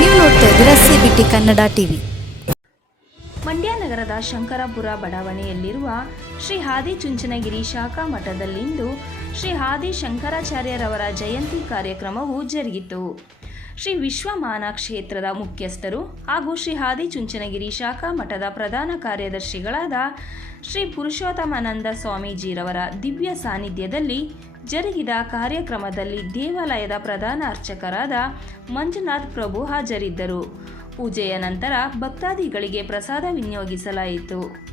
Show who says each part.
Speaker 1: ನೋಡ್ತಾ ಇದ್ದೀರಾ CBT Kannada TV.
Speaker 2: Mandya ನಗರದ ಶಂಕರಪುರ ಬಡಾವಣೆಯಲ್ಲಿರುವ ಶ್ರೀ ಹಾದಿ ಚುಂಚನಗಿರಿ ಶಾಖಾ ಮಠದಲ್ಲಿಂದು ಶ್ರೀ ಹಾದಿ ಶಂಕರಾಚಾರ್ಯರವರ ಜಯಂತಿ ಕಾರ್ಯಕ್ರಮವು ಜರುಗಿತು. ಶ್ರೀ ವಿಶ್ವಮಾನ ಕ್ಷೇತ್ರದ ಮುಖ್ಯಸ್ಥರು ಹಾಗೂ ಶ್ರೀ ಹಾದಿಚುಂಚನಗಿರಿ ಶಾಖಾ ಮಠದ ಪ್ರಧಾನ ಕಾರ್ಯದರ್ಶಿಗಳಾದ ಶ್ರೀ ಪುರುಷೋತ್ತಮಾನಂದ ಸ್ವಾಮೀಜಿರವರ ದಿವ್ಯ ಸಾನ್ನಿಧ್ಯದಲ್ಲಿ ಜರುಗಿದ ಕಾರ್ಯಕ್ರಮದಲ್ಲಿ ದೇವಾಲಯದ ಪ್ರಧಾನ ಅರ್ಚಕರಾದ ಮಂಜುನಾಥ್ ಪ್ರಭು ಹಾಜರಿದ್ದರು. ಪೂಜೆಯ ನಂತರ ಭಕ್ತಾದಿಗಳಿಗೆ ಪ್ರಸಾದ ವಿನಿಯೋಗಿಸಲಾಯಿತು.